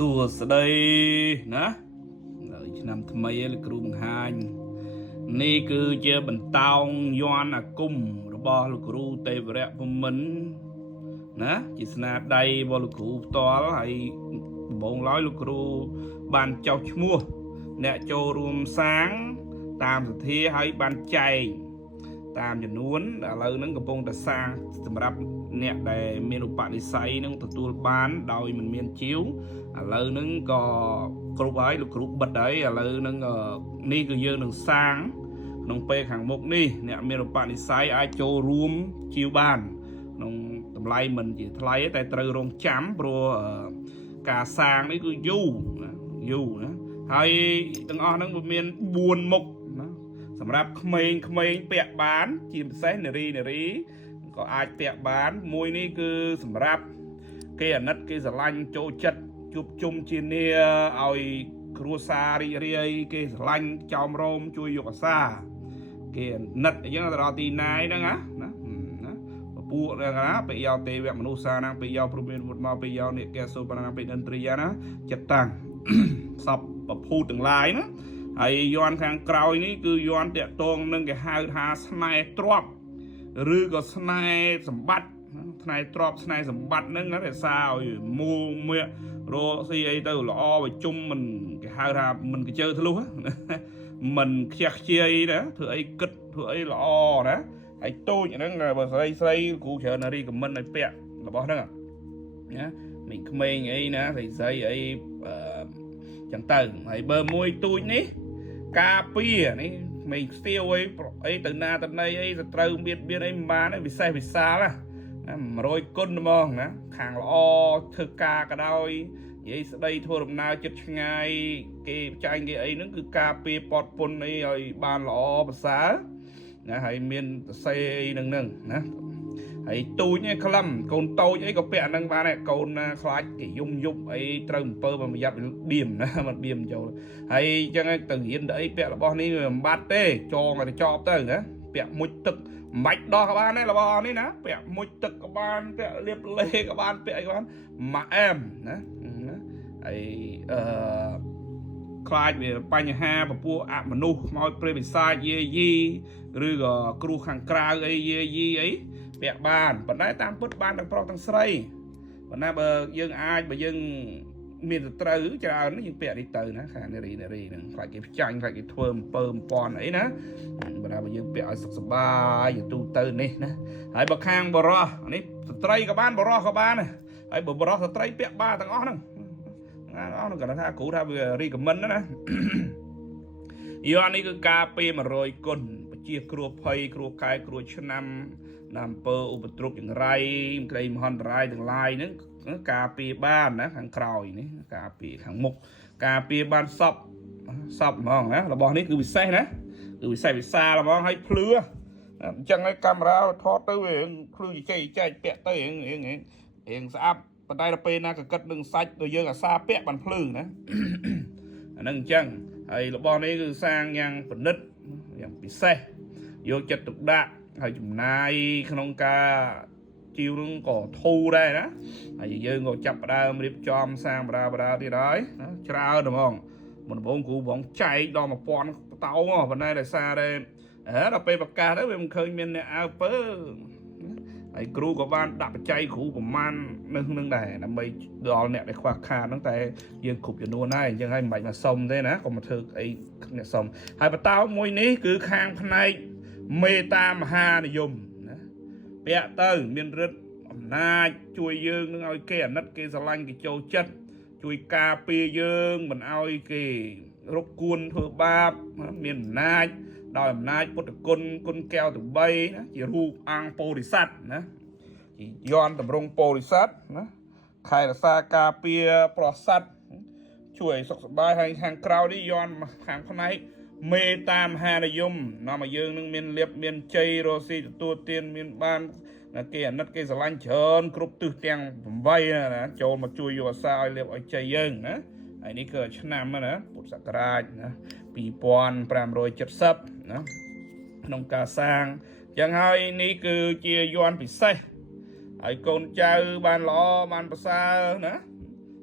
សួស្តីណាឆ្នាំថ្មីលោកគ្រូបង្ហាញនេះគឺជាបន្តោងយ័ន្តអាគមរបស់លោកគ្រូទេវរៈភូមិន្ទណាជាស្នាដៃរបស់លោកគ្រូផ្ទាល់ហើយដំបូងឡើយលោកគ្រូបានចោទឈ្មោះអ្នកចូលរួមសាងតាមសទ្ធាហើយបានចែកតាមចំនួនឥឡូវហ្នឹងកំពុងតែសាងសម្រាប់អ្នកដែលមានឧបនិស្ស័យនឹងទទួលបានដោយមិនមានជាវឥឡូវហ្នឹងក៏គ្រប់ហើយលោកគ្រូបិទហើយឥឡូវហ្នឹងនេះគឺយើងនឹងសាងក្នុងពេលខាងមុខនេះអ្នកមានឧបនិស្ស័យអាចចូលរួមជាវបានក្នុងតម្លៃមិនជាថ្លៃតែត្រូវរងចាំព្រោះការសាងនេះគឺយូរណាហើយទាំងអស់ហ្នឹងវាមាន4មុខណាសម្រាប់ក្មេងៗពាក់បានជាពិសេសនារីក៏អាចពាក់បានមួយនេះគឺសម្រាប់គេអាណិតគេស្រឡាញ់ចូលចិត្តជួបជុំជានាឲ្យគ្រួសាររីករាយគេស្រឡាញ់ចោមរោមជួយយកអាសាគេអាណិតអញ្ចឹងទៅដល់ទីណាយហ្នឹងណាពួកហ្នឹងណាពេលយកទេវមនុស្សសាណាពេលយកព្រមានមុតមកពេលយកនេះកែសូបាណាពេលឥន្ទ្រីយ៉ាណាចិត្តតាំងសពប្រភូតទាំងឡាយណាហើយយ័ន្តខាងក្រោយនេះគឺយ័ន្តតាក់ទងនឹងគេហៅថាស្នេហ៍ទ្រព្យឬក៏ស្នេហ៍សម្បត្តិស្នេហ៍ទ្រព្យស្នេហ៍សម្បត្តិហ្នឹងរក្សាឲ្យមូលមាក់រកស៊ីអីទៅល្អប្រជុំមិនគេហៅថាមិនកញ្ជើធ្លុះមិនខ្ជះខ្ជាយណាធ្វើអីគិតធ្វើអីល្អណាហើយទូចហ្នឹងបើស្រីគ្រូច្រើនណារីខមមិនឲ្យពាក់របស់ហ្នឹងណាមីក្មេងអីណាស្រីអីចឹងទៅហើយបើមួយទូចនេះការពារនេះមេខ្ទាវអីទៅណាទៅណីអីទៅត្រូវមានអីមិនបានវិសេសវិសាលណា100គុណហ្មងណាខាងល្អធ្វើការក៏ដោយនិយាយស្ដីធ្វើដំណើរចិត្តឆ្ងាយគេចាញ់គេអីហ្នឹងគឺការពារពតពុនអីឲ្យបានល្អប្រសើរណាហើយមានសរសេរអីហ្នឹងណាហើយទូចនេះក្លឹមកូនតូចអីក៏ពាក់ហ្នឹងបានដែរកូនណាខ្លាចគេយំអីត្រូវអំពើប្រយ័ត្នបៀមណាមិនបៀមចូលហើយអញ្ចឹងទៅរៀនទៅអីពាក់របស់នេះមិនបាត់ទេចងឲ្យចប់ទៅណាពាក់មុជទឹកមិនបាច់ដោះក៏បានដែររបស់នេះណាពាក់មុជទឹកក៏បានពាក់លាបលេក៏បានពាក់អីក៏បានម៉ាអែមណាហើយខ្លាចវាបញ្ហាពពួកអមនុស្សខ្មោចព្រាយបិសាចយាយីឬក៏គ្រោះខាងក្រៅអីយាយីអីពាក់បានប៉ុន្តែតាមពិតបានទាំងប្រុសទាំងស្រីប៉ុន្តែបើយើងអាចបើយើងមានសត្រូវច្រើនយើងពាក់នេះទៅណាខាងនារីហ្នឹងខ្លាចគេផ្ចាញ់ខ្លាចគេធ្វើអំពើអំពាន់អីណាបើយើងពាក់ឲ្យសុខសប្បាយទូទៅនេះណាហើយបើខាងបរោះនេះស្ត្រីក៏បានបរោះក៏បានហើយបើបរោះស្ត្រីពាក់បានទាំងអស់ហ្នឹងគាត់ថាគ្រូថាវារីកមិនណាយ័ន្តនេះគឺការពារ100គុណជាគ្រោះភ័យគ្រោះកាយគ្រោះឆ្នាំអំពើឧបទ្រពចង្រៃក្តីមហន្តរាយទាំងឡាយហ្នឹងការពារបានណាខាងក្រោយនេះការពារខាងមុខការពារបានសពហ្មងណារបស់នេះគឺពិសេសណាគឺពិសេសវិសាលហ្មងហើយភ្លឺអញ្ចឹងហើយកាមេរ៉ាថតទៅវាភ្លឺចែកពាក់ទៅរៀងស្អាប់ប៉ុន្តែដល់ពេលណាក៏គិតនឹងសាច់ទៅយើងអាសាពាក់បានភ្លឺណាអាហ្នឹងអញ្ចឹងហើយរបស់នេះគឺសាងយ៉ាងប្រណិតយ៉ាងពិសេសយកចិត្តទុកដាក់ហើយចំណាយក្នុងការជីវនឹងក៏ធូរដែរណាហើយយើងក៏ចាប់ផ្ដើមរៀបចំសាងបដាទៀតហើយណាច្រើនហ្មងមុនដំបូងគ្រូបងចែកដល់1000បតោងប៉ុន្តែដោយសារតែដល់ពេលប្រកាសទៅវាមិនឃើញមានអ្នកអើពើហើយគ្រូក៏បានដាក់បច្ច័យគ្រូប្រមាណនឹងដែរដើម្បីដល់អ្នកដែលខ្វះខាតហ្នឹងតែយើងគ្រប់ចំនួនហើយអញ្ចឹងហើយមិនបាច់មកសុំទេណាក៏មកធ្វើអីអ្នកសុំហើយបតោមួយនេះគឺខាងផ្នែកមេតាមហានិយមណាពាក់ទៅមានឫទ្ធិអំណាចជួយយើងនឹងឲ្យគេអាណិតគេស្រឡាញ់គេចូលចិត្តជួយការពារយើងមិនឲ្យគេរកគួនធ្វើបាបមានអំណាចដោយអំណាចពុទ្ធគុណគុណកែវទាំង3ណាជារូបអង្គពោធិសត្វណាជាយ័ន្តតម្រង់ពោធិសត្វណាខែរក្សាការពារប្រស័តជួយសុខសប្បាយហើយខាងក្រៅនេះយ័ន្តខាងផ្នែកមេតាមហានិយមនាំឲ្យយើងនឹងមានលៀបមានជ័យរស់ស៊ីទទួលទានមានបានគេអាណិតគេស្រឡាញ់ច្រើនគ្រប់ទិសទាំង8ណាចូលមកជួយយកអាសាឲ្យលៀបឲ្យជ័យយើងណាហើយនេះគឺឆ្នាំណាពុទ្ធសករាជណា2570ណាក្នុងការសាងយ៉ាងហើយនេះគឺជាយ័ន្តពិសេសហើយកូនចៅបានល្អបានប្រសើរណា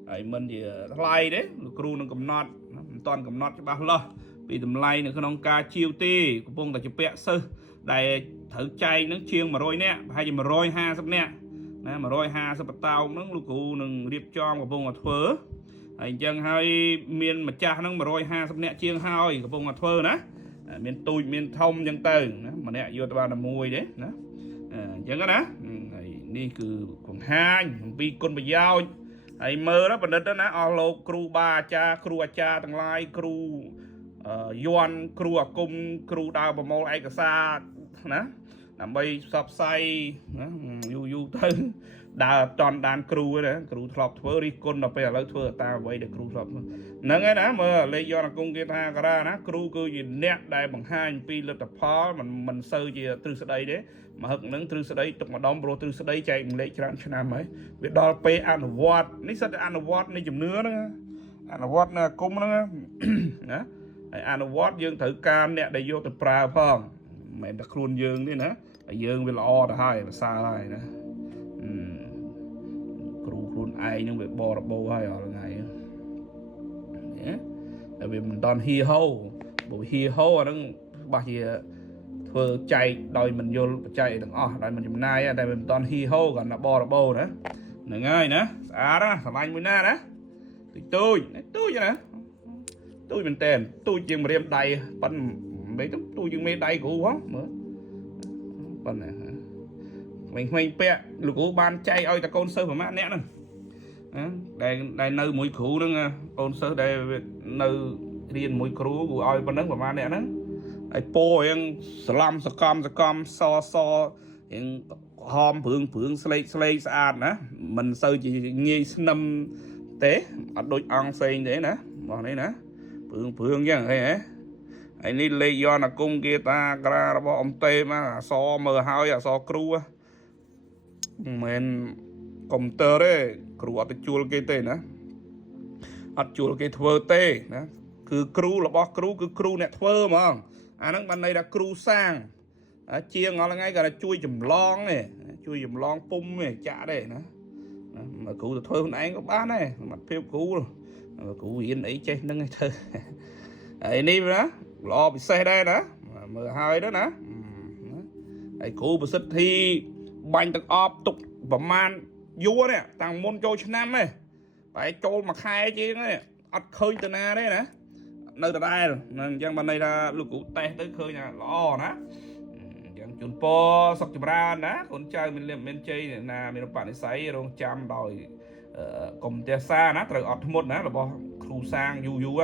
ហើយមិនជាថ្លៃទេលោកគ្រូនឹងកំណត់មិនតាន់កំណត់ច្បាស់លាស់ពីតម្លៃនៅក្នុងការជាវទេកំពុងតែជាពាក់សិស្សដែលត្រូវចែកនឹងជាង100នាក់ប្រហែលជា150នាក់ណា150បតោកហ្នឹងលោកគ្រូនឹងរៀបចំកំពុងតែធ្វើហើយអញ្ចឹងហើយមានម្ចាស់ហ្នឹង150នាក់ជាងហើយកំពុងតែធ្វើណាមានទូចមានធំអញ្ចឹងទៅណាម្នាក់យកទៅបានតែមួយទេណាអញ្ចឹងណាហើយនេះគឺបង្ហាញអំពីគុណប្រយោជន៍ហើយមើលបណ្ឌិតណាអស់លោកគ្រូបាអាចារ្យគ្រូអាចារ្យទាំងឡាយគ្រូយន់គ្រូអាគមគ្រូដើរប្រមូលឯកសារណាដើម្បីផ្សព្វផ្សាយណាយូរទៅដើរតន់ដានគ្រូណាគ្រូធ្លាប់ធ្វើរិះគន់ដល់ពេលឥឡូវធ្វើតាមអ្វីដែលគ្រូធ្លាប់ហ្នឹងហើយណាមើលលេខយន់អាគមគេថាការ៉ាណាគ្រូគឺជាអ្នកដែលបង្ហាញពីលទ្ធផលមិនសូវជាទ្រឹស្ដីទេមកហឹកហ្នឹងទ្រឹស្ដីទុកម្ដងព្រោះទ្រឹស្ដីចែកម្លែកច្រើនឆ្នាំហើយវាដល់ពេលអនុវត្តនេះសិតតែអនុវត្តនៃជំនឿហ្នឹងអនុវត្តនៅអាគមហ្នឹងណាហើយអនុវត្តយើងត្រូវការអ្នកដែលយកទៅប្រើផងមិនមែនតែខ្លួនយើងទេណាហើយយើងវាល្អទៅហើយប្រសើរហើយណាគ្រូខ្លួនឯងនឹងវាបរបោហើយអស់ថ្ងៃណាតែវាមិនដល់ហ៊ីហូបើហ៊ីហូអាហ្នឹងបាស់ជាធ្វើចែកដោយមិនយល់បច្ចេកទាំងអស់ដោយមិនចំណាយតែវាមិនដល់ហ៊ីហូគាត់ណាបរបោណាហ្នឹងហើយណាស្អាតណាស្រឡាញ់មួយណាណាទូចណាទូចមែនតើទូចជាងម្រាមដៃប៉ិនមិនទៅទូចជាងមេដៃគ្រូហ៎មើលប៉ិនណាក្មេងៗពាក់លោកគ្រូបានចែកឲ្យតែកូនសិស្សប្រហែលអ្នកហ្នឹងដែលនៅមួយគ្រូហ្នឹងកូនសិស្សដែលនៅរៀនមួយគ្រូឲ្យប៉ុណ្ណឹងប្រហែលអ្នកហ្នឹងហើយពោរៀងស្លំសកំសរៀងហមព្រឿងស្លេកស្អាតណាមិនសូវជាងាយស្នឹមទេអត់ដូចអង្គផ្សេងទេណាបងនេះណាព្រឿងចឹងហីហើយនេះលេខយន់អាគមគេតាក្រារបស់អំតេមកអសមើលហើយអសគ្រូមិនមែនកុំព្យូទ័រទេគ្រូអត់ទៅជួលគេទេណាអត់ជួលគេធ្វើទេណាគឺគ្រូរបស់គ្រូគឺគ្រូអ្នកធ្វើហ្មងអាហ្នឹងបានន័យថាគ្រូសាងជាងអស់ថ្ងៃគាត់ជួយចម្លងទេជួយចម្លងពុំទេចាក់ទេណាមកគ្រូទៅធ្វើខ្លួនឯងក៏បានដែរសមត្ថភាពគ្រូរៀនអីចេះហ្នឹងឯងទៅហើយនេះណាល្អពិសេសដែរណាមើលហើយទៅណាហើយគ្រូប្រសិទ្ធិបាញ់ទឹកអប់ទុកប្រមាណយូរនេះតាំងមុនចូលឆ្នាំទេតែចូលមួយខែជាងនេះអត់ឃើញទៅណាទេណានៅដដែលហ្នឹងអញ្ចឹងបានន័យថាលោកគ្រូតេស្តទៅឃើញថាល្អណាអញ្ចឹងជូនពរសុខចម្រើនណាកូនចៅមានលៀបមានជ័យណាមានបនិស័យរងចាំដោយកុំទះសាណាត្រូវអត់ធ្មត់ណារបស់គ្រូសាងយូរ